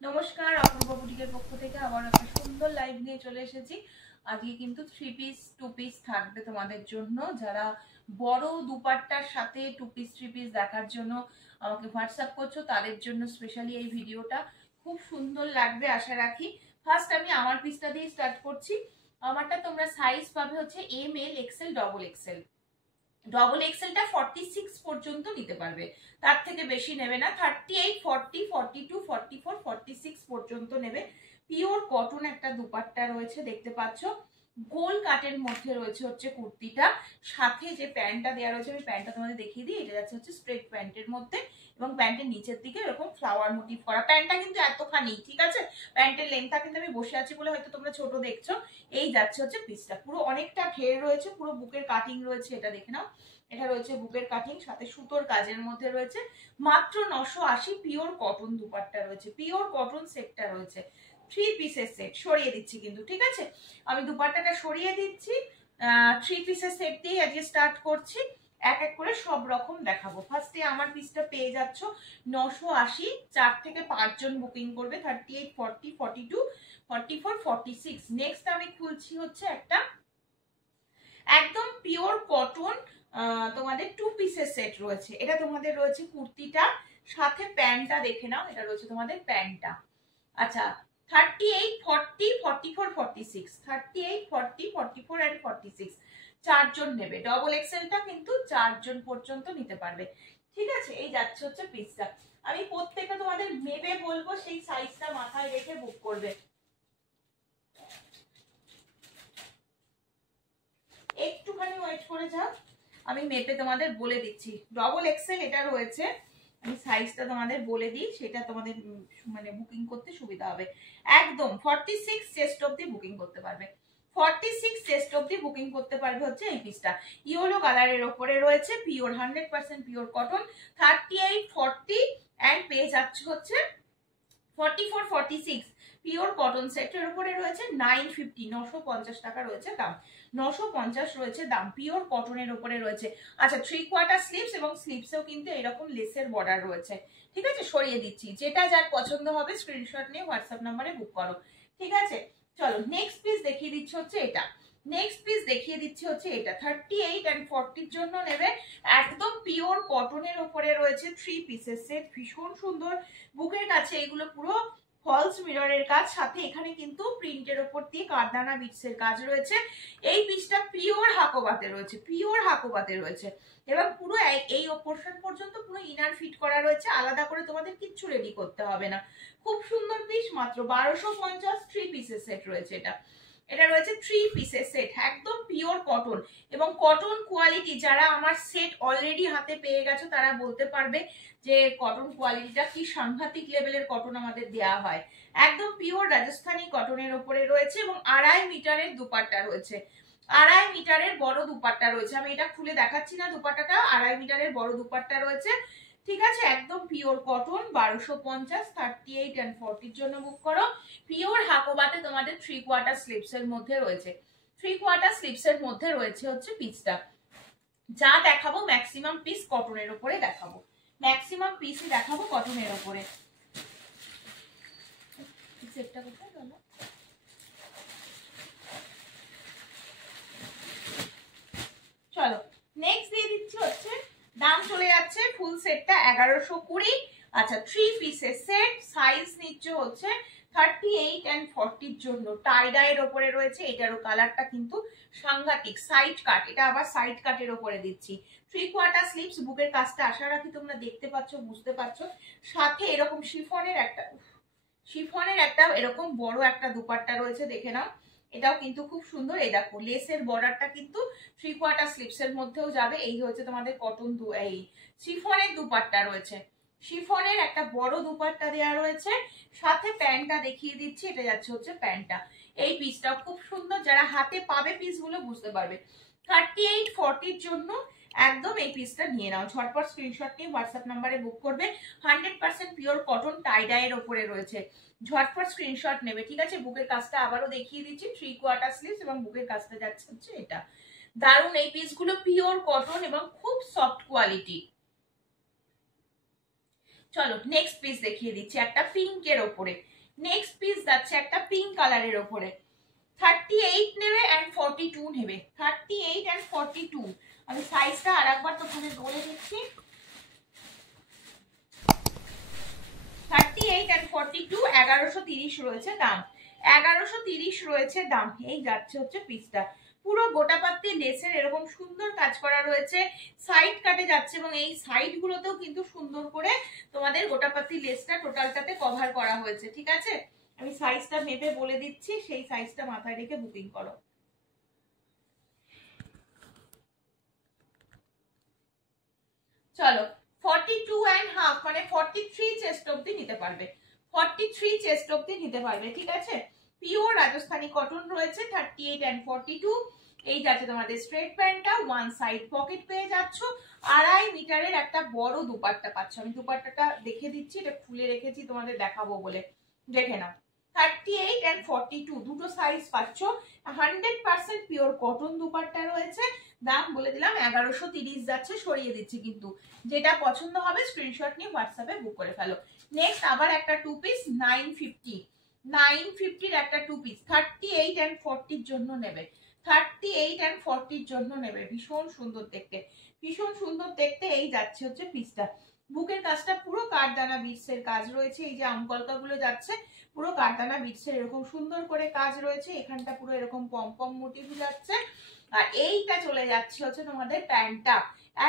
নমস্কার, অপূর্ব বুটিকের পক্ষ থেকে আবার একটা সুন্দর লাইভ নিয়ে চলে এসেছি। আজকে কিন্তু 3 পিস 2 পিস থাকবে তোমাদের জন্য। যারা বড় দুপাট্টার সাথে 2 পিস 3 পিস দেখার জন্য আমাকে হোয়াটসঅ্যাপ করছো, তাদের জন্য স্পেশালি এই ভিডিওটা খুব সুন্দর লাগবে আশা রাখি। ফার্স্ট আমি আমার পিসটা দিয়ে স্টার্ট করছি। আমারটা তোমরা সাইজ পাবে হচ্ছে M L XL double XL. Double এক্সেলটা 46 পর্যন্ত নিতে পারবে, তার থেকে বেশি নেবে না। 38, 40, 42, 44, 46 পর্যন্ত নেবে। পিওর কটন একটা দুপাট্টা রয়েছে, দেখতে পাচ্ছ। গোল কাটের মধ্যে রয়েছে হচ্ছে কুর্তিটা, সাথে যে প্যান্টটা দেওয়া রয়েছে আমি প্যান্টটা তোমাদের দেখিয়ে দিই। এটা যাচ্ছে হচ্ছে স্ট্রেট প্যান্টের মধ্যে এবং প্যান্টের নিচের দিকে এরকম ফ্লাওয়ার মোটিভ করা। প্যান্টটা কিন্তু এতখানি, ঠিক আছে। প্যান্টের লেন্থটা কিন্তু আমি বসে আছি বলে হয়তো তোমরা ছোট দেখছো। এই যাচ্ছে হচ্ছে পিসটা, পুরো অনেকটা ঘের রয়েছে, পুরো বুকের কাটিং রয়েছে, এটা দেখে নাও। এটা রয়েছে বুকের কাটিং, সাথে সুতোর কাজের মধ্যে রয়েছে। মাত্র 980 পিওর কটন দুপাট্টা রয়েছে, পিওর কটন সেটটা রয়েছে। 3 পিসের সেট সরিয়ে দিচ্ছি কিন্তু, ঠিক আছে। আমি দুপাট্টাটা সরিয়ে দিচ্ছি। 3 পিসের সেট দিয়ে আজকে স্টার্ট করছি। এক এক করে সব রকম দেখাবো। ফার্স্টে আমার পিসটা পেয়ে যাচ্ছ 980। 4 থেকে 5 জন বুকিং করবে। 38, 40, 42, 44, 46। নেক্সট আমি খুলছি হচ্ছে একটা একদম পিওর কটন তোমাদের 2 পিসের সেট রয়েছে। এটা তোমাদের রয়েছে কুর্তিটা, সাথে প্যান্টটা দেখে নাও। এটা রয়েছে তোমাদের প্যান্টটা। আচ্ছা, 38, 40, 44, 46, 38, 40, 44 and 46 চারজন নেবে। ডবল এক্সেলটা কিন্তু 4 জন পর্যন্ত নিতে পারবে, ঠিক আছে। এই যাচ্ছে হচ্ছে পিসটা। আমি প্রত্যেকটা তোমাদের মেপে বলবো, সেই সাইজটা মাথায় রেখে বুক করবে। একটুখানি ওয়েট করে যাও, আমি মেপে তোমাদের বলে দিচ্ছি। ডবল এক্সেল এটা রয়েছে, আমি সাইজটা তোমাদের বলে দিই, সেটা তোমাদের মানে বুকিং করতে সুবিধা হবে। একদম 46 চেস্ট অবধি বুকিং করতে পারবে। 46 চেস্ট অবধি বুকিং করতে পারবে হচ্ছে এই পিসটা। ইয়েলো কালারের ওপরে রয়েছে, পিওর 100% পিওর কটন। 38, 40 এন্ড পেয়ে যাচ্ছে হচ্ছে 44, 46 পিওর কটন সেটের উপরে রয়েছে 950, 950 টাকা রয়েছে দাম। 950 রয়েছে দাম, পিওর কটনের উপরে রয়েছে। আচ্ছা, 3/4 স্লিভস এবং স্লিভসেও কিন্তু এরকম লেসের বর্ডার রয়েছে, ঠিক আছে। সরিয়ে দিচ্ছি, যেটা যার পছন্দ হবে স্ক্রিনশট নিয়ে হোয়াটসঅ্যাপ নাম্বারে বুক করো, ঠিক আছে। চলো নেক্সট পিস দেখিয়ে দিচ্ছি হচ্ছে এটা। নেক্সট পিস দেখিয়ে দিচ্ছি হচ্ছে এটা। 38 and 40 এর জন্য নেবে। একদম পিওর কটনের উপরে রয়েছে 3 পিসের সেট, ভীষণ সুন্দর। বুকের কাছে এগুলো পুরো ফলস মিররের কাজ, সাথে এখানে কিন্তু প্রিন্টের উপর দিয়ে কারদানা বিটসের কাজ রয়েছে। এই পিসটা পিওর হাকোবাতে রয়েছে, পিওর হাকোবাতে রয়েছে। এবার পুরো এই পোর্শন পর্যন্ত পুরো ইনার ফিট করা রয়েছে, আলাদা করে তোমাদের কিচ্ছু রেডি করতে হবে না। খুব সুন্দর পিস, মাত্র 1250। 3 পিসের সেট রয়েছে এটা। এটা রয়েছে 3 পিসের সেট, একদম পিওর কটন এবং কটন কোয়ালিটি। যারা আমার সেট অলরেডি হাতে পেয়ে গেছো তারা বলতে পারবে যে কটন কোয়ালিটিটা কি সাংঘাতিক লেভেলের কটন আমাদের দেয়া হয়। একদম পিওর রাজস্থানী কটনের উপরে রয়েছে এবং 2.5 মিটারের দুপাট্টা রয়েছে। 2.5 মিটারের বড় দুপাট্টা রয়েছে। আমি এটা খুলে দেখাচ্ছি না, দুপাট্টাটা 2.5 মিটারের বড় দুপাট্টা রয়েছে, ঠিক আছে। একদম পিওর কটন, 1250। 38 and 40 জন্য বুক করো। পিওর হাকোবাতে তোমাদের 3/4 স্লিভস এর মধ্যে রয়েছে। 3/4 স্লিভস এর মধ্যে রয়েছে হচ্ছে পিসটা। যা দেখাবো ম্যাক্সিমাম পিস কটনের উপরে দেখাবো, ম্যাক্সিমাম পিসই দেখাবো কটনের উপরে। সেটটা কোথায় গেল? চলো নেক্সট দিয়ে দিচ্ছি হচ্ছে, দাম চলে যাচ্ছে ফুল সেটটা 1120। আচ্ছা, 3 পিসের সেট, সাইজ নিচ্ছে হচ্ছে 38 and 40 জন্য। টাই ডাইয়ের ওপরে রয়েছে, এটারও কালারটা কিন্তু সাংঘাতিক। সাইড কাট, এটা আবার সাইড কাটের ওপরে দিচ্ছি। 3/4 স্লিভস, বুকের কাজটা আশা রাখি তোমরা দেখতে পাচ্ছ, বুঝতে পারছো। সাথে এরকম শিফনের একটা এরকম বড় একটা দুপাট্টা রয়েছে, দেখে নাও। এটাও কিন্তু খুব সুন্দর। এই দেখো লেসের বর্ডারটা কিন্তু 3/4 স্লিভস এর মধ্যেও যাবে। এই হচ্ছে তোমাদের কটন এই শিফনের দুপাট্টা রয়েছে। শিফনের একটা বড় দুপাট্টা দেওয়া রয়েছে, সাথে প্যান্টটা দেখিয়ে দিচ্ছি। এটা যাচ্ছে হচ্ছে প্যান্টটা। এই পিসটাও খুব সুন্দর, যারা হাতে পাবে পিসগুলো বুঝতে পারবে। 38, 40 জন্য একদম এই পিসটা নিয়ে নাও, ঝটপট স্ক্রিনশট নিয়ে হোয়াটসঅ্যাপ নাম্বারে বুক করবে। 100% পিওর কটন টাই ডাইয়ের ওপরে রয়েছে, ঝটপট স্ক্রিনশট নেবে, ঠিক আছে। বুকের কাজটা আবারও দেখিয়ে দিচ্ছি, 3/4 স্লিভস এবং বুকের কাজটা যাচ্ছে হচ্ছে এটা। দারুন এই পিসগুলো, পিওর কটন এবং খুব সফট কোয়ালিটি। চলো নেক্সট পিস দেখিয়ে দিচ্ছি, একটা পিঙ্কের ওপরে। নেক্সট পিস যাচ্ছে একটা পিঙ্ক কালারের ওপরে। 38 নেবে অ্যান্ড 42 নেবে, 38 অ্যান্ড 42। আমি সাইজটা আর একবার তোমাদের বলে দিচ্ছি, 38 অ্যান্ড 42, 1130 রয়েছে দাম, 1130 রয়েছে দাম। এই যাচ্ছে হচ্ছে পিসটা, পুরো গোটাপাত্তি লেসের এরকম সুন্দর কাজ করা রয়েছে, সাইড কাটে যাচ্ছে এবং এই সাইড গুলোতেও কিন্তু সুন্দর করে তোমাদের গোটাপাত্তি লেসটা টোটালটাতে কভার করা হয়েছে। ঠিক আছে, আমি সাইজটা মেপে বলে দিচ্ছি, সেই সাইজটা মাথায় রেখে বুকিং করো। চলো 42.5 মানে 43 চেস্ট অব্দি নিতে পারবে, 43 চেস্ট অব্দি নিতে পারবে। ঠিক আছে, পিওর রাজস্থানী কটন রয়েছে, 38 অ্যান্ড 42। এই যাচ্ছে তোমাদের স্ট্রেট প্যান্টটা, ওয়ান সাইড পকেট পেয়ে যাচ্ছ, 2.5 মিটারের একটা বড় দুপাট্টা পাচ্ছ। আমি দুপাট্টাটা দেখে দিচ্ছি, এটা খুলে রেখেছি তোমাদের দেখাবো বলে, দেখে নাও। 38 অ্যান্ড 42 দুটো সাইজ পাচ্ছ, 100% পিওর কটন দুপাট্টা রয়েছে। দাম বলে দিলাম 1130 যাচ্ছে, সরিয়ে দিচ্ছি কিন্তু, যেটা পছন্দ হবে স্ক্রিনশট নিয়ে হোয়াটসঅ্যাপে বুক করে ফেলো। নেক্সট আবার একটা টু পিস 950 একটা টু পিস, 38 অ্যান্ড 40 জন্য নেবে, 38 অ্যান্ড 40 জন্য নেবে। ভীষণ সুন্দর দেখতে, ভীষণ সুন্দর দেখতে। এই যাচ্ছে হচ্ছে পিসটা, বুকের কাজটা পুরো কাঠদানা বিটসের কাজ রয়েছে, এই যে আমকলকা গুলো যাচ্ছে পুরো কাঠদানা বিটসের এরকম সুন্দর করে কাজ রয়েছে, এখানটা পুরো এরকম পম মোটিভ যাচ্ছে। আর এইটা চলে যাচ্ছে হচ্ছে তোমাদের প্যান্টটা,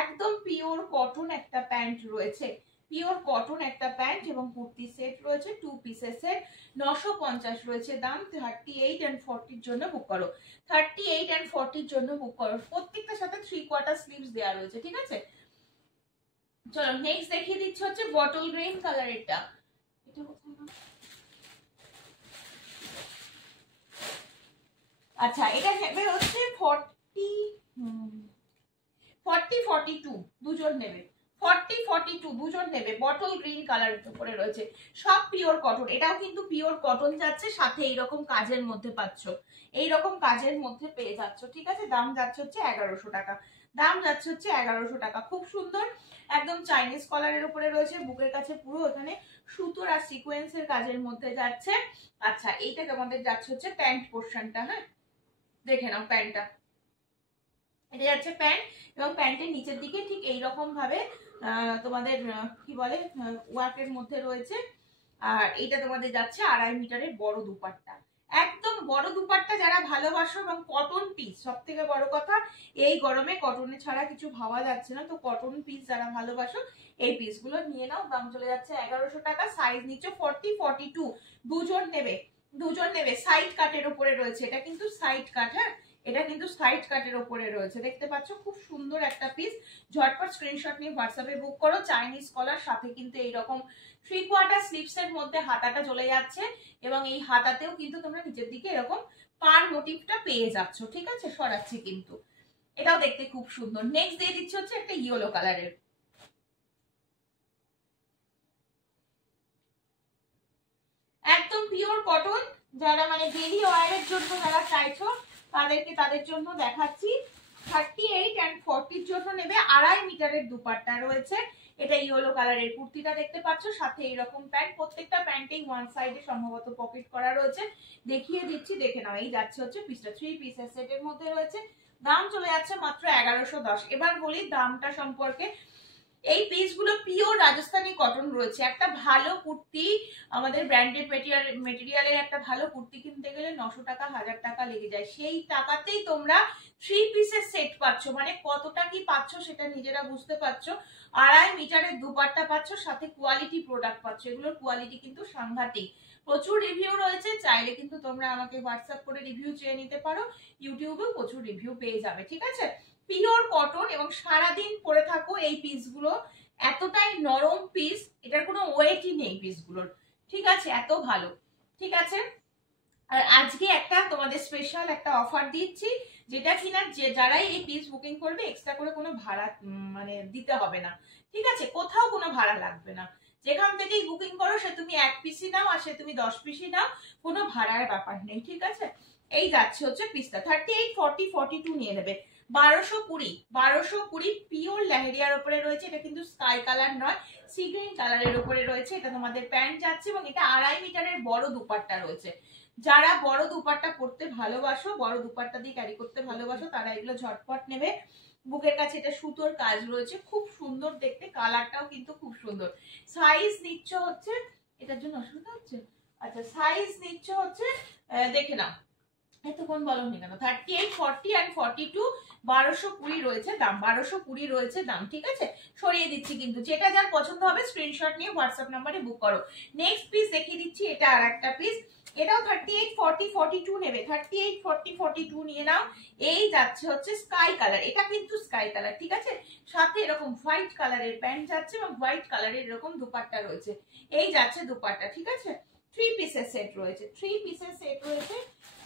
একদম পিওর কটন একটা প্যান্ট রয়েছে, পিওর কটন একটা প্যান্ট এবং কুর্তি সেট রয়েছে, টু পিসের সেট, 950 রয়েছে দাম। 38 অ্যান্ড 40 জন্য বুক করো, 38 অ্যান্ড 40 জন্য বুক করো। প্রত্যেকটার সাথে 3/4 স্লিভস দেওয়া রয়েছে। ঠিক আছে, চলো নেক্সট দেখিয়ে দিচ্ছি হচ্ছে বটল গ্রিন কালারেরটা। এটা কোথায়? আচ্ছা, এটা নেবে হচ্ছে 42 দুজন নেবে, 42 দুজন নেবে, বটল গ্রিন কালারের উপরে রয়েছে, সব পিওর কটন। এটাও কিন্তু পিওর কটন যাচ্ছে, সাথে এইরকম কাজের মধ্যে পাচ্ছ, এইরকম কাজের মধ্যে পেয়ে যাচ্ছ। ঠিক আছে, দাম যাচ্ছে হচ্ছে 1100 টাকা, দাম যাচ্ছে হচ্ছে 1100 টাকা। খুব সুন্দর, একদম চাইনিজ কলারের উপরে রয়েছে, বুকের কাছে পুরো এখানে সুতোর আর সিকোয়েন্সের কাজের মধ্যে যাচ্ছে। আচ্ছা, এইটা তোমাদের যাচ্ছে হচ্ছে প্যান্ট পোর্শনটা, হ্যাঁ দেখে নাও প্যান্টটা, এটা যাচ্ছে প্যান্ট এবং প্যান্টের নিচের দিকে ঠিক এইরকম ভাবে তোমাদের কি বলে ওয়ার্কের মধ্যে রয়েছে। আর এটা তোমাদের যাচ্ছে 2.5 মিটারের বড় দুপাট্টা, একদম বড় দুপাট্টা। যারা ভালোবাসো এবং কটন পিস, সব থেকে বড় কথা এই গরমে কটনে ছাড়া কিছু ভাবা যাচ্ছে না, তো কটন পিস যারা ভালোবাসো এই পিসগুলো নিয়ে নাও। দাম চলে যাচ্ছে 1100 টাকা, সাইজ নিচ্ছে 40 42, দুজন নেবে, দুজন নেবে। সাইড কাটের উপরে রয়েছে, এটা কিন্তু সাইড কাট, হ্যাঁ এটা কিন্তু সাইড কাটের উপরে রয়েছে, দেখতে পাচ্ছ খুব সুন্দর একটা পিস। ঝটপট স্ক্রিনশট নিয়ে হোয়াটসঅ্যাপে বুক করো। চাইনিজ কলার, সাথে কিন্তু এইরকম 3/4 স্লিভস এর মধ্যে হাতাটা চলে যাচ্ছে এবং এই হাতাতেও কিন্তু তোমরা নিচের দিকে এরকম পার মোটিভটা পেয়ে যাচ্ছ। ঠিক আছে, সরাচ্ছি কিন্তু, এটাও দেখতে খুব সুন্দর। নেক্সট দিয়ে দিচ্ছি হচ্ছে একটা ইয়েলো কালারের, একদম পিওর কটন। যারা মানে ডেইলি ওয়্যারের জন্য যারা চাইছো তাদের জন্য দেখাচ্ছি। 38 অ্যান্ড 40 জন্য নেবে, 2.5 মিটারের দুপাট্টা রয়েছে। এটা ইয়েলো কালারের কুর্তিটা দেখতে পাচ্ছ, সাথে এইরকম প্যান্ট, প্রত্যেকটা প্যান্টেই ওয়ান সাইডে সম্ভবত পকেট করা রয়েছে, দেখিয়ে দিচ্ছি দেখে নাও। এই যাচ্ছে হচ্ছে পিসটা, 3 পিসের সেটের মধ্যে রয়েছে, দাম চলে যাচ্ছে মাত্র 1110। এবার বলি দামটা সম্পর্কে। এই পিসগুলো পিওর রাজস্থানী কটন রয়েছে। একটা ভালো কুর্তি, আমাদের ব্র্যান্ডেড মেটেরিয়ালের একটা ভালো কুর্তি কিনতে গেলে 900 টাকা 1000 টাকা লেগে যায়, সেই টাকাতেই তোমরা 3 পিসের সেট পাচ্ছ, মানে কতটা কি পাচ্ছ সেটা নিজেরা বুঝতে পারছো। 2.5 মিটারের দুপাট্টা পাচ্ছ, সাথে কোয়ালিটি প্রোডাক্ট পাচ্ছ, এগুলোর কোয়ালিটি কিন্তু সাংঘাতিক। প্রচুর রিভিউ রয়েছে, চাইলে কিন্তু তোমরা আমাকে হোয়াটসঅ্যাপ করে রিভিউ চেয়ে নিতে পারো, ইউটিউবেও প্রচুর রিভিউ পেয়ে যাবে। ঠিক আছে, পিওর কটন এবং সারাদিন পরে থাকো এই পিসগুলো, এতটাই নরম পিস, এটার কোনো ওয়েটই নেই পিসগুলোর। ঠিক আছে, এত ভালো। ঠিক আছে, আর আজকে একটা তোমাদের স্পেশাল একটা অফার দিচ্ছি, যেটা কিনা যারাই এই পিস বুকিং করবে এক্সট্রা করে কোনো ভাড়া মানে দিতে হবে না। ঠিক আছে, কোথাও কোনো ভাড়া লাগবে না, যেখান থেকেই বুকিং করো, সে তুমি 1 পিসই নাও আর সে তুমি 10 পিসই নাও, কোনো ভাড়ার ব্যাপার নেই। ঠিক আছে, এই যাচ্ছে হচ্ছে পিসটা, 38 40 42 নিয়ে নেবে। 1220 পিওর লেহেরিয়ার উপরে রয়েছে। এটা কিন্তু স্কাই কালার নয়, সি গ্রিন কালারের উপরে রয়েছে। এটা তোমাদের প্যান্ট যাচ্ছে এবং এটা 2.5 মিটারের বড় দুপাট্টা রয়েছে। যারা বড় দুপাট্টা পরতে ভালোবাসো, বড় দুপাট্টা দিয়ে ক্যারি করতে ভালোবাসো, তারা এগুলো ঝটপট নেবে। বুকের কাছে এটা সুতোর কাজ রয়েছে, খুব সুন্দর দেখতে, কালারটাও কিন্তু খুব সুন্দর। সাইজ নিচ্ছ হচ্ছে, এটার জন্য অসুবিধা হচ্ছে, আচ্ছা সাইজ নিচ্ছ হচ্ছে দেখে নাও, এতক্ষণ বলনি কেন, 38, 40 and 42, 1220 রয়েছে দাম, 1220 রয়েছে দাম, ঠিক আছে। সরিয়ে দিচ্ছি কিন্তু, যেটা যার পছন্দ হবে স্ক্রিনশট নিয়ে হোয়াটসঅ্যাপ নাম্বারে বুক করো। নেক্সট পিস দেখিয়ে দিচ্ছি, এটা আর একটা পিস, এটাও 38, 40, 42 নেবে, 38, 40, 42 নিয়ে নাও। এই যাচ্ছে হচ্ছে স্কাই কালার, এটা কিন্তু স্কাই কালার, ঠিক আছে। সাথে এরকম হোয়াইট কালারের প্যান্ট যাচ্ছে এবং হোয়াইট কালারের এরকম দুপাট্টা রয়েছে। এই যাচ্ছে দুপাট্টা, ঠিক আছে। 3 পিসের সেট রয়েছে, 3 পিসের সেট রয়েছে।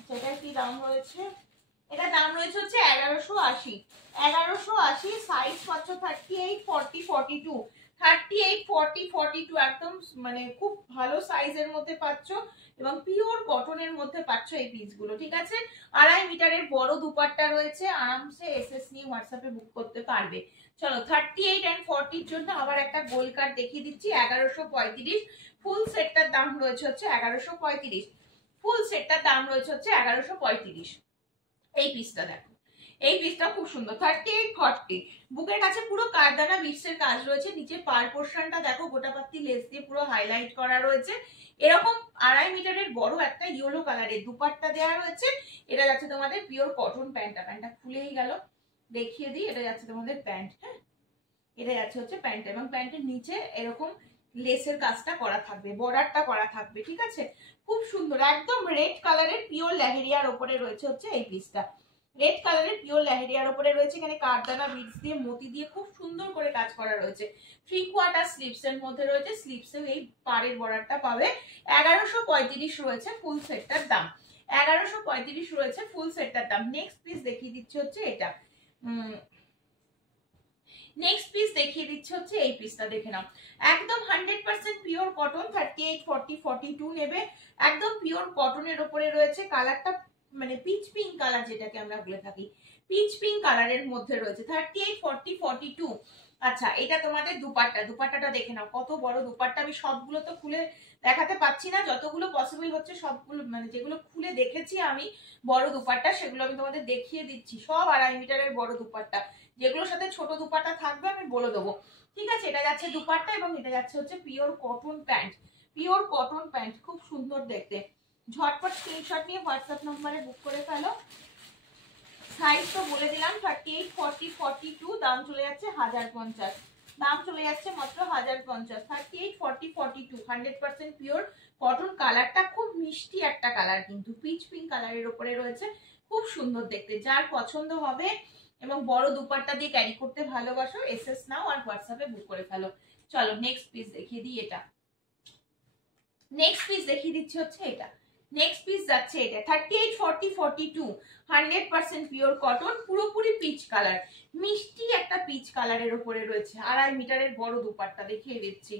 সেটার কি দাম রয়েছে, এটা দাম রয়েছে হচ্ছে 1180, 1180। সাইজ পাচ্ছ 38, 40, 42, 38, 40, 42, একদম মানে খুব ভালো সাইজের মধ্যে পাচ্ছ এবং পিওর কটনের মধ্যে পাচ্ছ এই পিসগুলো, ঠিক আছে। 2.5 মিটারের বড় দুপাট্টা রয়েছে, আরামসে এসএস নিয়ে হোয়াটসঅ্যাপে বুক করতে পারবে। চলো 38 and 40 এর জন্য আবার একটা গোল কার্ড দেখিয়ে দিচ্ছি, 1135। ফুল সেটটার দাম রয়েছে হচ্ছে 1135, ফুল সেটটার দাম রয়েছে হচ্ছে 1135। এই পিসটা দেখো, এই পিসটা খুব সুন্দর, 38, 40। বুকের কাছে পুরো কারদানা বিটসের কাজ রয়েছে, নিচে পার পোর্শনটা দেখো গোটাপাত্তি লেস দিয়ে পুরো হাইলাইট করা রয়েছে। এরকম 2.5 মিটারের বড় একটা ইয়েলো কালারের দুপাট্টা দেওয়া রয়েছে। এটা যাচ্ছে তোমাদের পিওর কটন প্যান্টটা, প্যান্টটা খুলেই গেল, দেখিয়ে দিই। এটা যাচ্ছে তোমাদের প্যান্ট, হ্যাঁ এটা যাচ্ছে হচ্ছে প্যান্ট এবং প্যান্টের নিচে এরকম লেসের কাজটা করা থাকবে, বর্ডারটা করা থাকবে, ঠিক আছে। খুব সুন্দর, একদম রেড কালারের পিওর লেহেরিয়ার উপরে রয়েছে হচ্ছে এই পিসটা, রেড কালারের পিওর লেহেরিয়ার উপরে রয়েছে। এখানে কারদানা বিটস দিয়ে মতি দিয়ে খুব সুন্দর করে কাজ করা রয়েছে। 3/4 স্লিভস এর মধ্যে রয়েছে, স্লিভসে এই পাড়ের বর্ডারটা পাবে। 1135 রয়েছে ফুল সেটটার দাম, 1135 রয়েছে ফুল সেটটার দাম। নেক্সট পিস দেখিয়ে দিচ্ছি হচ্ছে এটা, নেক্সট পিস দেখিয়ে দিচ্ছে হচ্ছে এই পিসটা, দেখে নাও, একদম 100% পিওর কটন, 38, 40, 42 নেবে। একদম পিওর কটনের উপরে রয়েছে, কালারটা মানে পিচ পিঙ্ক কালার যেটাকে আমরা বলে থাকি, পিচ পিঙ্ক কালারের মধ্যে রয়েছে, 38, 40, 42। আচ্ছা এটা তোমাদের দুপাট্টা, দুপাট্টাটা দেখে নাও কত বড় দুপাট্টা। আমি সবগুলো তো খুলে দেখাতে পাচ্ছি না, যতগুলো পসিবল হচ্ছে সবগুলো মানে যেগুলো খুলে দেখেছি আমি বড় দুপাট্টা সেগুলো আমি তোমাদের দেখিয়ে দিচ্ছি। সব 2.5 মিটারের বড় দুপাট্টা, যেগুলোর সাথে ছোট দুপাট্টা থাকবে আমি বলে দেবো, ঠিক আছে। এটা যাচ্ছে দুপাট্টা এবং এটা যাচ্ছে হচ্ছে pure cotton pant, pure cotton pant, খুব সুন্দর দেখতে। ঝটপট স্ক্রিনশট নিয়ে হোয়াটসঅ্যাপ নম্বরে বুক করে ফেলো। সাইজ তো বলে দিলাম, 38, 40, 42, দাম চলে যাচ্ছে 1050, দাম চলে যাচ্ছে মাত্র 1050। 38, 40, 42, 100% পিওর কটন। কালারটা খুব মিষ্টি একটা কালার, কিন্তু পিচ পিঙ্ক কালারের উপরে রয়েছে, খুব সুন্দর দেখতে। যার পছন্দ হবে এবং বড় দুপাট্টা দিয়ে ক্যারি করতে ভালোবাসো, এসএস নাও আর হোয়াটসঅ্যাপে বুক করে ফেলো। চলো নেক্সট পিস দেখিয়ে দিই, এটা নেক্সট পিস দেখিয়ে দিচ্ছি হচ্ছে এটা, নেক্সট পিস যাচ্ছে এটা 38, 40, 42, 100% পিওর কটন, পুরোপুরি পিচ কালার, মিষ্টি একটা পিচ কালারের উপরে রয়েছে। 2.5 মিটারের বড় দুপাট্টা দেখিয়ে দিচ্ছি,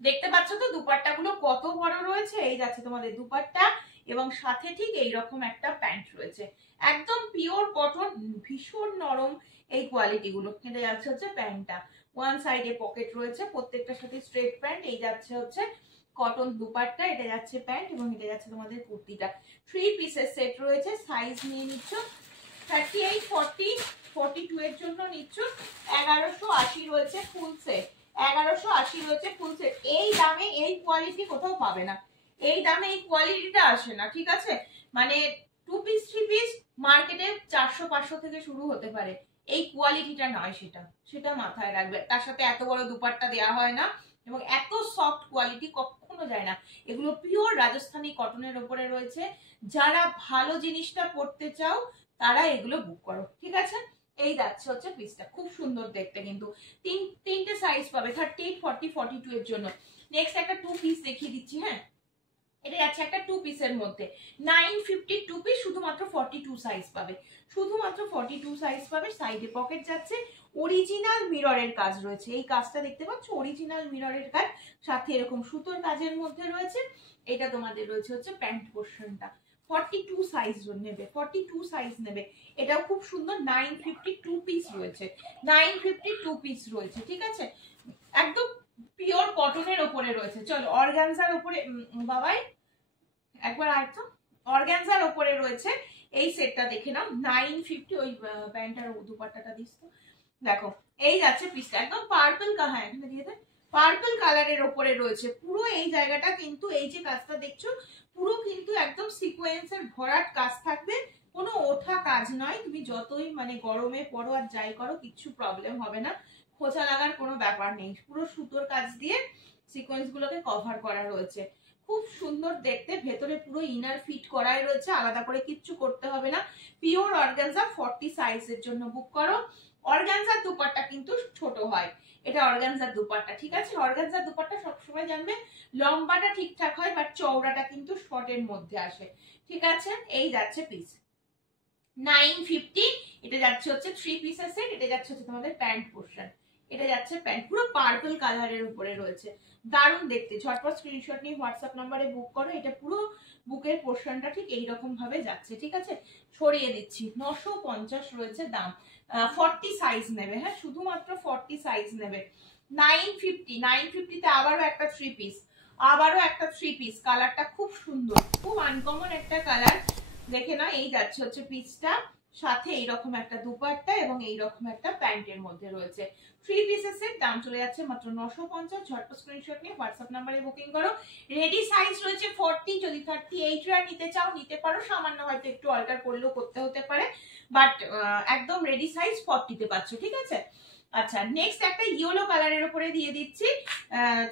দেখতে পাচ্ছ তো দুপাট্টা গুলো কত বড় রয়েছে। এই যাচ্ছে তোমাদের দুপাট্টা এবং সাথে ঠিক এইরকম একটা প্যান্ট রয়েছে, একদম পিওর কটন, ভীষণ নরম এই কোয়ালিটি গুলো। এটা যাচ্ছে হচ্ছে প্যান্টটা, ওয়ান সাইডে পকেট রয়েছে, প্রত্যেকটার সাথে স্ট্রেট প্যান্ট। এই যাচ্ছে হচ্ছে কটন দুপাট্টা, এটা যাচ্ছে প্যান্ট এবং এটা যাচ্ছে তোমাদের কুর্তিটা। 3 পিসের সেট রয়েছে, সাইজ নিয়ে নিচ্ছ 38, 40, 42 এর জন্য নিচ্ছ 1180 রয়েছে ফুল সেট, 1180 রয়েছে ফুল সেট। এই দামে এই কোয়ালিটি কোথাও পাবে না, এই দামে এই কোয়ালিটিটা আসে না, ঠিক আছে। মানে 2 পিস 3 পিস মার্কেটে 400-500 থেকে শুরু হতে পারে, এই কোয়ালিটিটা নয়, সেটা সেটা মাথায় রাখবে। তার সাথে এত বড় দুপাট্টা দেওয়া হয় না এবং এত সফট কোয়ালিটি কখনো যায় না। এগুলো পিওর রাজস্থানী কটনের উপরে রয়েছে। যারা ভালো জিনিসটা পড়তে চাও তারা এগুলো বুক করো, ঠিক আছে। এই যাচ্ছে হচ্ছে পিসটা, খুব সুন্দর দেখতে, কিন্তু তিনটে সাইজ পাবে 38, 40, 42 এর জন্য। নেক্সট একটা 2 পিস দেখিয়ে দিচ্ছি, হ্যাঁ এটা যাচ্ছে একটা 2 পিসের মধ্যে, 950 2 পিস, শুধুমাত্র 42 সাইজ পাবে, শুধুমাত্র 42 সাইজ পাবে। সাইডে পকেট যাচ্ছে, অরিজিনাল মিররের কাজ রয়েছে, এই কাজটা দেখতে পাচ্ছ অরিজিনাল মিররের কাজ, সাথে এরকম সুতোর কাজের মধ্যে রয়েছে। এটা তোমাদের রয়েছে হচ্ছে প্যান্ট পোর্শনটা, 42 সাইজ নেবে, 42 সাইজ নেবে। এটাও খুব সুন্দর, 952 পিস রয়েছে, 952 পিস রয়েছে, ঠিক আছে, একদম পিওর কটনের ওপরে রয়েছে। চলো অর্গানজার ওপরে বাবাই একবার আয়তো, অর্গানজার ওপরে রয়েছে এই সেটটা দেখে নাও, 950। ওই প্যান্টার দুপাট্টাটা দিস তো, দেখো এই যাচ্ছে পিসটা, একদম পার্পল কালার, এখানে দিয়ে দে, পার্পল কালারের ওপরে রয়েছে পুরো এই জায়গাটা, কিন্তু এই যে কাজটা দেখছো পুরো কিন্তু একদম সিকোয়েন্সের ভরাট কাজ থাকবে, কোনো ওঠা কাজ নয়। তুমি যতই মানে গরমে পড়ো আর যাই করো কিচ্ছু প্রবলেম হবে না, খোঁচা লাগার কোনো ব্যাপার নেই। পুরো সুতোর কাজ দিয়ে সিকোয়েন্স গুলোকে কভার করা রয়েছে, খুব সুন্দর দেখতে। ভেতরে পুরো ইনার ফিট করাই রয়েছে, আলাদা করে কিচ্ছু করতে হবে না। পিওর অর্গানজা 40 সাইজের জন্য বুক করো। অর্গানজার দুপাট্টা কিন্তু ছোট হয়, এটা অর্গানজার দুপাট্টা, ঠিক আছে। অর্গানজার দুপাট্টা সবসময় জানবে লম্বাটা ঠিকঠাক হয়, বাট চওড়াটা কিন্তু শর্টের মধ্যে আসে, ঠিক আছে। এই যাচ্ছে পিস 950, এটা যাচ্ছে হচ্ছে 3 পিসের সেট, এটা যাচ্ছে হচ্ছে তোমাদের প্যান্ট পোর্শন, এটা যাচ্ছে প্যান্ট, পুরো পার্পল কালারের উপরে রয়েছে, দারুণ দেখতে। ঝটপট স্ক্রিনশট নিয়ে হোয়াটসঅ্যাপ নাম্বারে বুক করো। এটা পুরো বুকের পোর্শনটা ঠিক এইরকম ভাবে যাচ্ছে, ঠিক আছে। ছড়িয়ে দিচ্ছি, 950 রয়েছে দাম, 40 সাইজ নেবে, হ্যাঁ শুধুমাত্র 40 সাইজ নেবে। 950, 950 তে আবারও একটা 3 পিস, আবারও একটা 3 পিস, কালারটা খুব সুন্দর, খুব আনকমন একটা কালার, দেখে না। এই যাচ্ছে হচ্ছে পিসটা, সাথে এইরকম একটা দুপাট্টা এবং এইরকম একটা প্যান্টের মধ্যে রয়েছে। 3 পিসের সেট, দাম চলে যাচ্ছে মাত্র 950। ঝটপট স্ক্রিনশট নিয়ে হোয়াটসঅ্যাপ নাম্বারে বুকিং করো। রেডি সাইজ রয়েছে 40, যদি 38 রা নিতে চাও নিতে পারো, সামান্য হয়তো একটু অল্টার করলেও করতে হতে পারে, বাট একদম রেডি সাইজ 40 তে পাচ্ছ, ঠিক আছে। আচ্ছা নেক্সট একটা ইয়েলো কালারের উপরে দিয়ে দিচ্ছি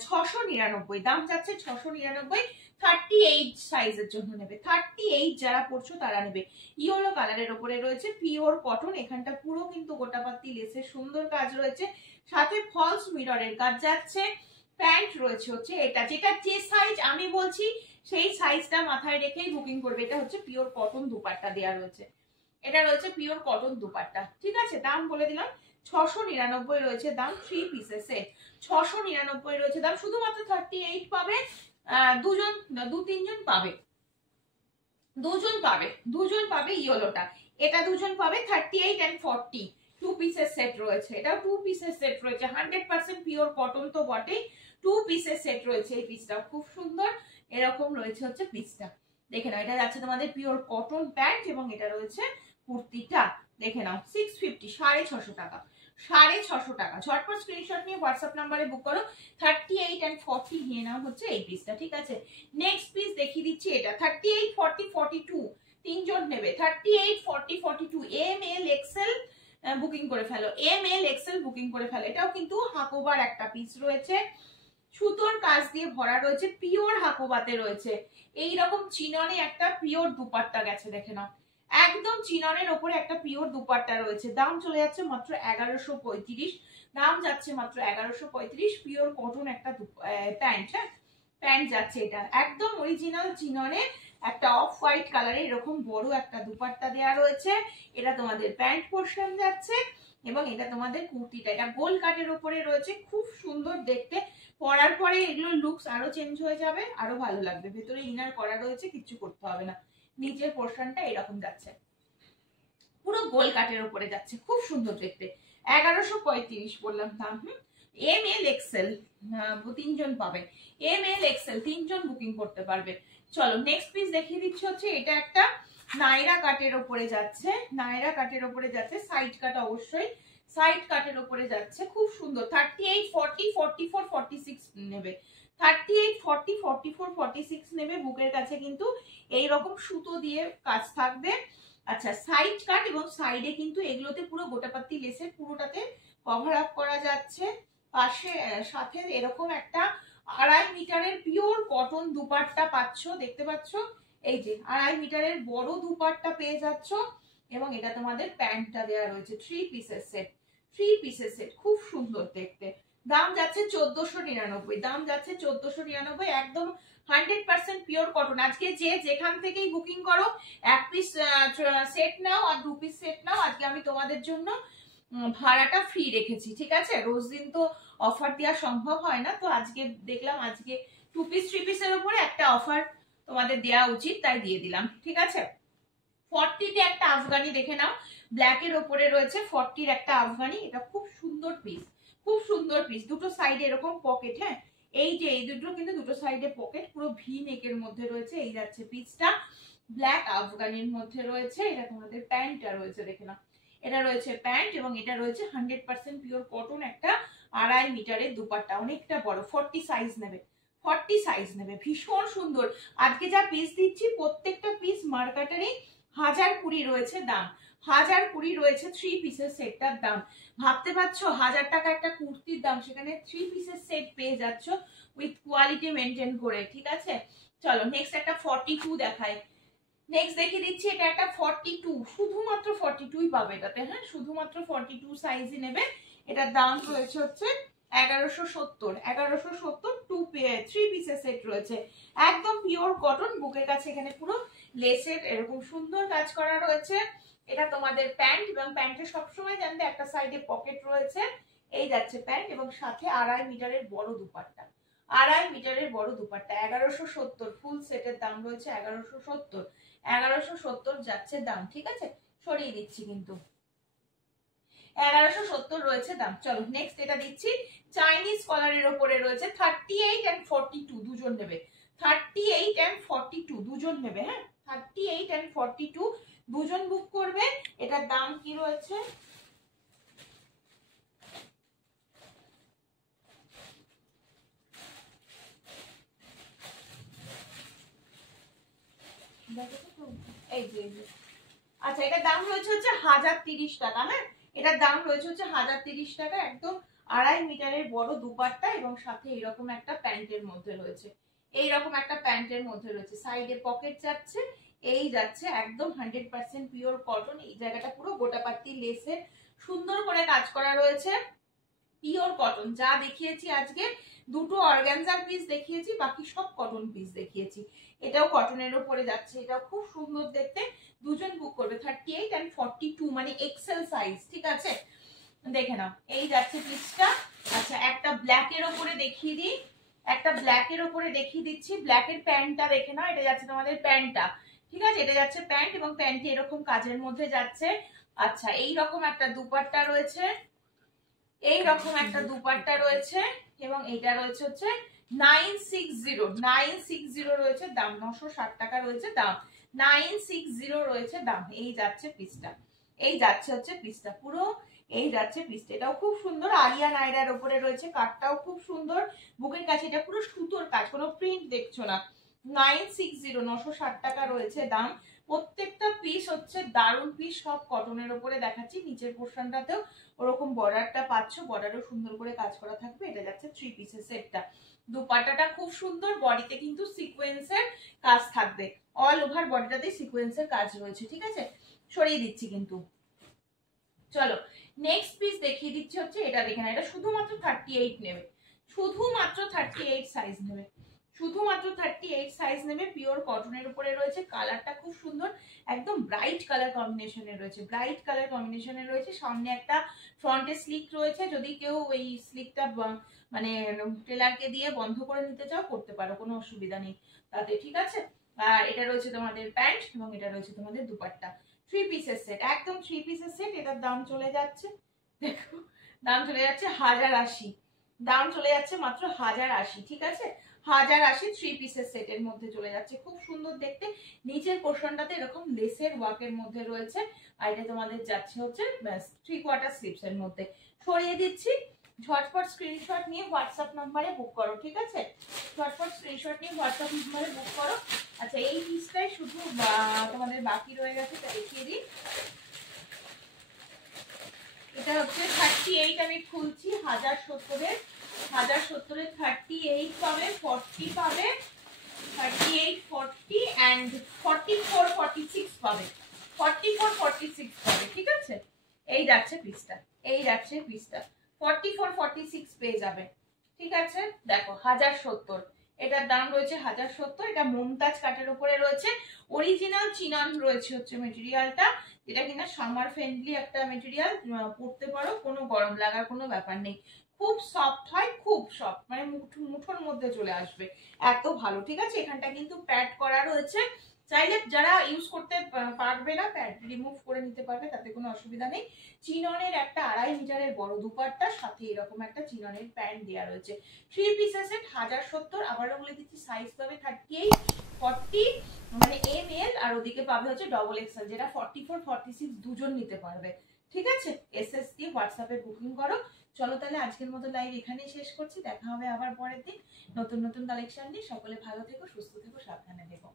699, দাম যাচ্ছে 699, 38 সাইজের জন্য নেবে, 38 যারা পড়ছো তারা নেবে। ইয়েলো কালারের উপরে রয়েছে পিওর কটন, এখানটা পুরো কিন্তু গোটাপাতি লেসের সুন্দর কাজ রয়েছে, সাথে ফলস মিররের কাজ যাচ্ছে। প্যান্ট রয়েছে হচ্ছে এটা, যেটা যে সাইজ আমি বলছি সেই সাইজটা মাথায় রেখেই বুকিং করবে। এটা হচ্ছে পিওর কটন দুপাট্টা দেওয়া রয়েছে, এটা রয়েছে পিওর কটন দুপাট্টা, ঠিক আছে। দাম বলে দিলাম 699 রয়েছে দাম, 3 পিসের সেট 699 রয়েছে দাম, শুধুমাত্র 38 পাবে, দুজন 2-3 জন পাবে, দুজন পাবে ইয়েলোটা, এটা দুজন পাবে। 38 and 40 2 পিসের সেট রয়েছে, এটাও 2 পিসের সেট রয়েছে, 100% পিওর কটন তো বটেই, 2 পিসের সেট রয়েছে। এই পিসটাও খুব সুন্দর, এরকম রয়েছে হচ্ছে পিসটা, দেখে নাও। এটা যাচ্ছে তোমাদের পিওর কটন প্যান্ট এবং এটা রয়েছে কুর্তিটা, দেখে নাও 650, 650 টাকা, 650 টাকা। ঝটপট স্ক্রিনশট নিয়ে হোয়াটসঅ্যাপ নাম্বারে বুক করো। 38 and 40 নিয়ে নাও হচ্ছে এই পিসটা, ঠিক আছে। নেক্সট পিস দেখিয়ে দিচ্ছি, এটা 38, 40, 42 তিনজন নেবে, 38, 40, 42 এম এল এক্সেল বুকিং করে ফেলো, এম এল এক্সেল বুকিং করে ফেলো। এটাও কিন্তু হাকোবার একটা পিস রয়েছে, সুতোর কাজ দিয়ে ভরা রয়েছে, পিওর হাকোবাতে রয়েছে। এইরকম চিননে একটা পিওর দুপাট্টা গেছে, দেখে নাও, একদম চিননের ওপরে একটা পিওর দুপাট্টা রয়েছে। দাম চলে যাচ্ছে মাত্র 1135, দাম যাচ্ছে মাত্র 1135। পিওর কটন একটা প্যান্ট, হ্যাঁ প্যান্ট যাচ্ছে, এটা একদম অরিজিনাল চিননে একটা অফ হোয়াইট কালারে এরকম বড় একটা দুপাট্টা দেওয়া রয়েছে। এটা তোমাদের প্যান্ট পোর্শন যাচ্ছে এবং এটা তোমাদের কুর্তিটা, এটা গোল কাটের উপরে রয়েছে, খুব সুন্দর দেখতে। পরার পরে এগুলো লুকস আরো চেঞ্জ হয়ে যাবে, আরো ভালো লাগবে। ভেতরে ইনার করা রয়েছে, কিচ্ছু করতে হবে না। নিচের পোর্শনটা এরকম যাচ্ছে, পুরো গোল কাটের উপরে যাচ্ছে, খুব সুন্দর দেখতে। 1135 বললাম দাম। এম এল এক্সেল 3জন পাবে, এম এল এক্সেল 3জন বুকিং করতে পারবে। চলো নেক্সট পিস দেখিয়ে দিচ্ছি, হচ্ছে এটা একটা নাইরা কাটের উপরে যাচ্ছে, নাইরা কাটের উপরে যাচ্ছে, সাইড কাট অবশ্যই, সাইড কাটের উপরে যাচ্ছে, খুব সুন্দর। 38, 40, 44, 46 নেবে, 38, 40, 44, 46 নেবে। বুকের কাছে কিন্তু এইরকম সুতো দিয়ে কাজ থাকবে। আচ্ছা সাইড কাট এবং সাইডে কিন্তু এগুলোতে পুরো গোটাপাতি লেসের পুরোটাতে কভার আপ করা যাচ্ছে। পাশে সাথে এরকম একটা 2.5 মিটারের পিওর কটন দুপাট্টা পাচ্ছ, দেখতে পাচ্ছ, এই যে 2.5 মিটারের বড় দুপাট্টা পেয়ে যাচ্ছ এবং এটা তোমাদের প্যান্টটা দেওয়া রয়েছে। 3 পিসের সেট, 3 পিসের সেট, খুব সুন্দর দেখতে। দাম যাচ্ছে 1499, দাম যাচ্ছে 1499, একদম 100% পিওর কটন। আজকে যে যেখান থেকেই বুকিং করো, 1 পিস সেট নাও আর 2 পিস সেট নাও, আজকে আমি তোমাদের জন্য ভাড়াটা ফ্রি রেখেছি, ঠিক আছে। রোজ দিন তো অফার দেওয়া সম্ভব হয় না, তো আজকে দেখলাম আজকে 2 পিস 3 পিসের উপরে একটা অফার তোমাদের দেওয়া উচিত, তাই দিয়ে দিলাম। ঠিক আছে, 40-তে একটা আফগানি দেখে নাও, ব্ল্যাকের ওপরে রয়েছে 40-র একটা আফগানি। এটা খুব সুন্দর পিস, খুব সুন্দর পিস। দুটো সাইডে এরকম পকেট, হ্যাঁ এই যে এই দুটো কিন্তু দুটো সাইডে পকেট, পুরো ভি নেকের মধ্যে রয়েছে। এই যাচ্ছে পিসটা, ব্ল্যাক আফগানির মধ্যে রয়েছে। এটা তোমাদের প্যান্টটা রয়েছে, দেখে নাও, এটা রয়েছে প্যান্ট এবং এটা রয়েছে 100% পিওর কটন একটা 2.5 মিটারের দুপাট্টা, অনেকটা বড়। 40 সাইজ নেবে, 40 সাইজ নেবে, ভীষণ সুন্দর। আজকে যা পিস দিচ্ছি প্রত্যেকটা পিস মার্কেটারই 1020 রয়েছে দাম, 1020 রয়েছে 3 পিসের সেটটার দাম। ভাবতে পারছো 1000 টাকা একটা কুর্তির দাম, সেখানে 3 পিসের সেট পেয়ে যাচ্ছ উইথ কোয়ালিটি মেনটেন করে। ঠিক আছে, চলো নেক্সট একটা 42 দেখাই। নেক্সট দেখিয়ে দিচ্ছি, এটা একটা 42, শুধুমাত্র 42ই পাবে এটাতে, হ্যাঁ শুধুমাত্র 42 সাইজই নেবে। এটার দাম রয়েছে হচ্ছে 1170, 1170, 3 পিসের সেট রয়েছে, একদম পিওর কটন। বুকের কাছে এখানে পুরো লেসের এরকম সুন্দর কাজ করা রয়েছে। এটা তোমাদের প্যান্ট, এবং প্যান্টের সবসময় জানবে একটা সাইডে পকেট রয়েছে। এই যাচ্ছে প্যান্ট এবং সাথে 2.5 মিটারের বড় দুপাট্টা, 2.5 মিটারের বড় দুপাট্টা। 1170 ফুল সেটের দাম রয়েছে 1170, 1170 যাচ্ছে দাম। ঠিক আছে, সরিয়ে দিচ্ছি কিন্তু 1170 রয়েছে দাম। চলো নেক্সট এটা দিচ্ছি, চাইনিজ কলারের ওপরে রয়েছে 38 and 42 দুজন নেবে, 38 and 42 দুজন নেবে, হ্যাঁ 38 and 42 দুজন বুক করবে। এটার দাম কি রয়েছে, এই যে আচ্ছা এটার দাম রয়েছে হচ্ছে 1030 টাকা, হ্যাঁ এটার দাম রয়েছে হচ্ছে 1030 টাকা। একদম 2.5 মিটারের বড় দুপাট্টা এবং সাথে এইরকম একটা প্যান্টের মধ্যে রয়েছে, এইরকম একটা প্যান্টের মধ্যে রয়েছে, সাইডে পকেট যাচ্ছে, এই যাচ্ছে একদম 100% পিওর কটন। এই জায়গাটা পুরো গোটাপাট্টি লেসের সুন্দর করে কাজ করা রয়েছে, পিওর কটন। যা দেখিয়েছি আজকে, দুটো অর্গানজার পিস দেখিয়েছি, বাকি সব কটন পিস দেখিয়েছি। এটাও কটনের উপরে যাচ্ছে, এটাও খুব সুন্দর দেখতে। দুজন বুক করবে 38 and 42 মানে এক্সেল সাইজ। ঠিক আছে, দেখে নাও এই যাচ্ছে পিসটা। আচ্ছা একটা ব্ল্যাকের ওপরে দেখিয়ে দিই, একটা ব্ল্যাকের ওপরে দেখিয়ে দিচ্ছি। ব্ল্যাকের প্যান্টটা দেখে নাও, এটা যাচ্ছে তোমাদের প্যান্টটা। ঠিক আছে, এটা যাচ্ছে প্যান্ট এবং প্যান্টে এরকম কাজের মধ্যে যাচ্ছে। আচ্ছা এইরকম একটা দুপাট্টা রয়েছে, এইরকম একটা দুপাট্টা রয়েছে এবং এটা রয়েছে হচ্ছে 960 রয়েছে দাম, 960 টাকা রয়েছে দাম, 960 রয়েছে দাম। এই যাচ্ছে পিসটা, এই যাচ্ছে হচ্ছে পিসটা পুরো, এই যাচ্ছে পিসটা। এটাও খুব সুন্দর, আরিয়া নাইরার উপরে রয়েছে, কাটটাও খুব সুন্দর। বুকের কাছে এটা পুরো সুতোর কাজ, কোনো প্রিন্ট দেখছো না। 960, 960 টাকা রয়েছে দাম। প্রত্যেকটা পিস হচ্ছে দারুণ পিস, সব কটনের উপরে দেখাচ্ছি। নিচের পোর্শনটাতেও ওরকম বর্ডারটা পাচ্ছ, বর্ডারও সুন্দর করে কাজ করা থাকবে। এটা যাচ্ছে 3 পিসের সেটটা। দুপাট্টাটা খুব সুন্দর, বডিতে কিন্তু সিকোয়েন্সের কাজ থাকবে, অল ওভার বডিটাতে সিকোয়েন্সের কাজ রয়েছে। ঠিক আছে, সরিয়ে দিচ্ছি কিন্তু। চলো নেক্সট পিস দেখিয়ে দিচ্ছি হচ্ছে এটা, দেখে না, এটা শুধুমাত্র 38 নেবে, শুধুমাত্র 38 সাইজ নেবে, শুধুমাত্র 38 সাইজ নেবে। পিওর কটনের উপরে রয়েছে, কালারটা খুব সুন্দর, একদম ব্রাইট কালার কম্বিনেশনে রয়েছে, ব্রাইট কালার কম্বিনেশনে রয়েছে। সামনে একটা ফ্রন্টে স্লিক রয়েছে, যদি কেউ এই স্লিকটা মানে টেলারকে দিয়ে বন্ধ করে নিতে চাও করতে পারো, কোনো অসুবিধা নেই তাতে। ঠিক আছে, আর এটা রয়েছে তোমাদের প্যান্ট এবং এটা রয়েছে তোমাদের দুপাট্টা। 3 পিসের সেট, একদম 3 পিসের সেট। এটার দাম চলে যাচ্ছে, দেখো দাম চলে যাচ্ছে 1080, দাম চলে যাচ্ছে মাত্র 1080। ঠিক আছে, 1080 3 পিসের সেটের মধ্যে চলে যাচ্ছে। খুব সুন্দর দেখতে, নিচের পোর্শনটাতে এরকম লেসের ওয়ার্কের মধ্যে রয়েছে, আর এটা তোমাদের যাচ্ছে হচ্ছে 3/4 স্লিপস এর মধ্যে। সরিয়ে দিচ্ছি, ঝটপট স্ক্রিনশট নিয়ে হোয়াটসঅ্যাপ নাম্বারে বুক করো। ঠিক আছে, ঝটপট স্ক্রিনশট নিয়ে হোয়াটসঅ্যাপ নাম্বারে বুক করো। আচ্ছা এই পিসটাই শুধু তোমাদের বাকি রয়ে গেছে, তা দেখিয়ে দিই। এটা হচ্ছে 38, আমি খুলছি 1070-এর, 1070-এর 38 পাবে, 40 পাবে, 38, 40 and 44, 46 পাবে, 44, 46 পাবে। ঠিক আছে, এই যাচ্ছে পিসটা, এই যাচ্ছে পিসটা 44, 46 পেয়ে যাবে। ঠিক আছে, দেখো 1070, এটার দাম রয়েছে 1070। এটা মমতাজ কাটের উপরে রয়েছে, অরিজিনাল চিনন রয়েছে হচ্ছে মেটেরিয়ালটা, যেটা কিনা সামার ফ্রেন্ডলি একটা মেটেরিয়াল, পরতে পারো, কোনো গরম লাগার কোনো ব্যাপার নেই। খুব সফট হয়, খুব সফট, মানে মুঠোর মধ্যে চলে আসবে, এত ভালো। ঠিক আছে, এখানটা কিন্তু প্যাড করা রয়েছে, চাইলে যারা ইউজ করতে পারবে না প্যাড রিমুভ করে নিতে পারবে, তাতে কোনো অসুবিধা নেই। চিননের একটা 2.5 মিটারের বড় দুপাট্টা, সাথে এরকম একটা চিননের প্যান্ট দেওয়া রয়েছে। 3 পিসের সেট 1070। আবারও বলে দিচ্ছি সাইজ পাবে 38, 40 মানে এম এল, আর ওদিকে পাবে হচ্ছে ডবল এক্সেল, যেটা 44, 46 দুজন নিতে পারবে। ঠিক আছে, এসএস দিয়ে হোয়াটসঅ্যাপে বুকিং করো। চলো তাহলে আজকের মতো লাইভ এখানেই শেষ করছি, দেখা হবে আবার পরের দিন নতুন নতুন কালেকশন নিয়ে। সকলে ভালো থেকো, সুস্থ থেকো, সাবধানে থেকো।